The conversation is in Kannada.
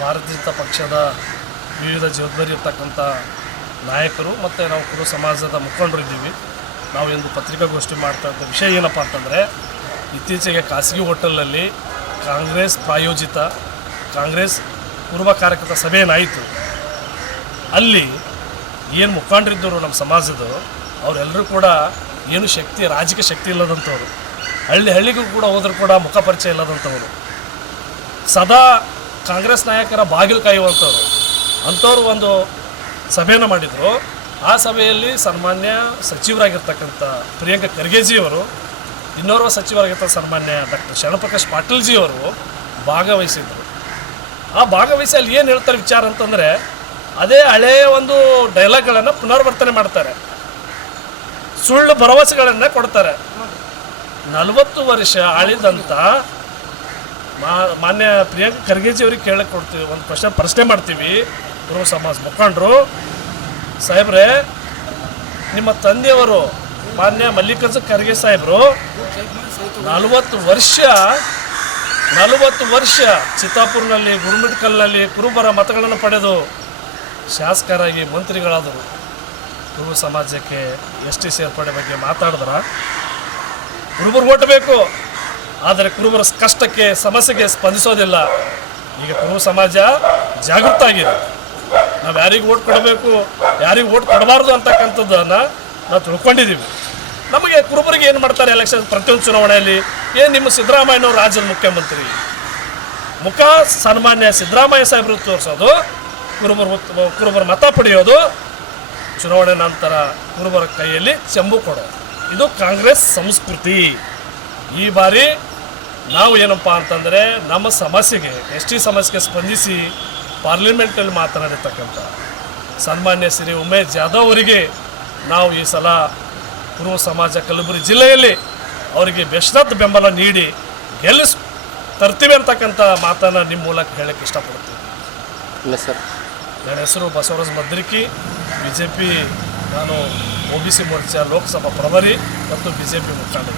ಭಾರತೀಯ ಜನತಾ ಪಕ್ಷದ ವಿವಿಧ ಜವಾಬ್ದಾರಿ ಇರ್ತಕ್ಕಂಥ ನಾಯಕರು ಮತ್ತು ನಾವು ಕುರು ಸಮಾಜದ ಮುಖಂಡರು ಇದ್ದೀವಿ. ನಾವು ಇಂದು ಪತ್ರಿಕಾಗೋಷ್ಠಿ ಮಾಡ್ತಾ ಇದ್ದ ವಿಷಯ ಏನಪ್ಪ ಅಂತಂದರೆ, ಇತ್ತೀಚೆಗೆ ಖಾಸಗಿ ಹೋಟೆಲ್ನಲ್ಲಿ ಕಾಂಗ್ರೆಸ್ ಪ್ರಾಯೋಜಿತ ಕಾಂಗ್ರೆಸ್ ಪೂರ್ವ ಕಾರ್ಯಕರ್ತ ಸಭೆ ಏನಾಯಿತು, ಅಲ್ಲಿ ಏನು ಮುಖಂಡರಿದ್ದರು ನಮ್ಮ ಸಮಾಜದ ಅವರೆಲ್ಲರೂ ಕೂಡ ಏನು ಶಕ್ತಿ ರಾಜಕೀಯ ಶಕ್ತಿ ಇಲ್ಲದಂಥವ್ರು, ಹಳ್ಳಿಗೂ ಕೂಡ ಹೋದರೂ ಕೂಡ ಮುಖ ಪರಿಚಯ ಇಲ್ಲದಂಥವ್ರು, ಸದಾ ಕಾಂಗ್ರೆಸ್ ನಾಯಕರ ಬಾಗಿಲು ಕಾಯುವಂಥವ್ರು ಅಂಥವ್ರು ಒಂದು ಸಭೆಯನ್ನು ಮಾಡಿದರು. ಆ ಸಭೆಯಲ್ಲಿ ಸನ್ಮಾನ್ಯ ಸಚಿವರಾಗಿರ್ತಕ್ಕಂಥ ಪ್ರಿಯಾಂಕ ಖರ್ಗೆಜಿಯವರು, ಇನ್ನೋರ್ವ ಸಚಿವರಾಗಿರ್ತ ಸನ್ಮಾನ್ಯ ಡಾಕ್ಟರ್ ಶರಣಪ್ರಕಾಶ್ ಪಾಟೀಲ್ಜಿಯವರು ಭಾಗವಹಿಸಿದರು. ಆ ಭಾಗವಹಿಸಿ ಅಲ್ಲಿ ಏನು ಹೇಳ್ತಾರೆ ವಿಚಾರ ಅಂತಂದರೆ, ಅದೇ ಹಳೆಯ ಒಂದು ಡೈಲಾಗ್ಗಳನ್ನು ಪುನರಾವರ್ತನೆ ಮಾಡ್ತಾರೆ, ಸುಳ್ಳು ಭರವಸೆಗಳನ್ನು ಕೊಡ್ತಾರೆ. 40 ವರ್ಷ ಆಳಿದಂಥ ಮಾನ್ಯ ಪ್ರಿಯಾಂಕ ಖರ್ಗೆಜಿಯವ್ರಿಗೆ ಕೇಳಕ್ಕೆ ಕೊಡ್ತೀವಿ, ಒಂದು ಪ್ರಶ್ನೆ ಮಾಡ್ತೀವಿ. ಕುರುಬ ಸಮಾಜ ಮುಖಂಡರು ಸಾಹೇಬ್ರೆ, ನಿಮ್ಮ ತಂದೆಯವರು ಮಾನ್ಯ ಮಲ್ಲಿಕಾರ್ಜುನ ಖರ್ಗೆ ಸಾಹೇಬರು 40 ವರ್ಷ ಚಿತ್ತಾಪುರ್ನಲ್ಲಿ ಗುರುಮಿಟ್ಕಲ್ನಲ್ಲಿ ಕುರುಬರ ಮತಗಳನ್ನು ಪಡೆದು ಶಾಸಕರಾಗಿ ಮಂತ್ರಿಗಳಾದರು. ಕುರುಬ ಸಮಾಜಕ್ಕೆ ಎಸ್ ಟಿ ಸೇರ್ಪಡೆ ಬಗ್ಗೆ ಮಾತಾಡಿದ್ರೆ ಕುರುಬರು ಓಟ್ ಬೇಕು, ಆದರೆ ಕುರುಬರ ಕಷ್ಟಕ್ಕೆ ಸಮಸ್ಯೆಗೆ ಸ್ಪಂದಿಸೋದಿಲ್ಲ. ಈಗ ಕುರುಬ ಸಮಾಜ ಜಾಗೃತ ಆಗಿದೆ. ನಾವು ಯಾರಿಗೆ ಓಟ್ ಕೊಡಬೇಕು, ಯಾರಿಗೆ ಓಟ್ ಕೊಡಬಾರ್ದು ಅಂತಕ್ಕಂಥದ್ದನ್ನು ನಾವು ತಿಳ್ಕೊಂಡಿದ್ದೀವಿ. ನಮಗೆ ಕುರುಬರಿಗೆ ಏನು ಮಾಡ್ತಾರೆ ಎಲೆಕ್ಷನ್ ಪ್ರತಿಯೊಂದು ಚುನಾವಣೆಯಲ್ಲಿ, ಏನು ನಿಮ್ಮ ಸಿದ್ದರಾಮಯ್ಯನವರು ರಾಜ್ಯದ ಮುಖ್ಯಮಂತ್ರಿ ಮುಖ ಸನ್ಮಾನ್ಯ ಸಿದ್ದರಾಮಯ್ಯ ಸಾಹೇಬರು ತೋರಿಸೋದು, ಕುರುಬರ ಮತ ಪಡೆಯೋದು, ಚುನಾವಣೆ ನಂತರ ಕುರುಬರ ಕೈಯಲ್ಲಿ ಚೆಂಬು ಕೊಡೋದು, ಇದು ಕಾಂಗ್ರೆಸ್ ಸಂಸ್ಕೃತಿ. ಈ ಬಾರಿ ನಾವು ಏನಪ್ಪ ಅಂತಂದರೆ, ನಮ್ಮ ಸಮಸ್ಯೆಗೆ ಎಸ್ ಟಿ ಸಮಸ್ಯೆಗೆ ಸ್ಪಂದಿಸಿ ಪಾರ್ಲಿಮೆಂಟಲ್ಲಿ ಮಾತನಾಡಿರ್ತಕ್ಕಂಥ ಸನ್ಮಾನ್ಯ ಶ್ರೀ ಉಮೇಶ್ ಜಾಧವ್ ಅವರಿಗೆ ನಾವು ಈ ಸಲ ಕುರುಬ ಸಮಾಜ ಕಲಬುರಗಿ ಜಿಲ್ಲೆಯಲ್ಲಿ ಅವರಿಗೆ ಬೆಷ್ಟದ ಬೆಂಬಲ ನೀಡಿ ತರ್ತೀವಿ ಅಂತಕ್ಕಂಥ ಮಾತನ್ನು ನಿಮ್ಮ ಮೂಲಕ ಹೇಳಕ್ಕೆ ಇಷ್ಟಪಡ್ತೀವಿ. ಇಲ್ಲ ಸರ್, ನನ್ನ ಹೆಸರು ಬಸವರಾಜ್ ಮದ್ರಿಕಿ, BJP, ನಾನು OBC ಮೋರ್ಚಾ ಲೋಕಸಭಾ ಪ್ರಭಾರಿ ಮತ್ತು BJP ಮುಖಂಡ.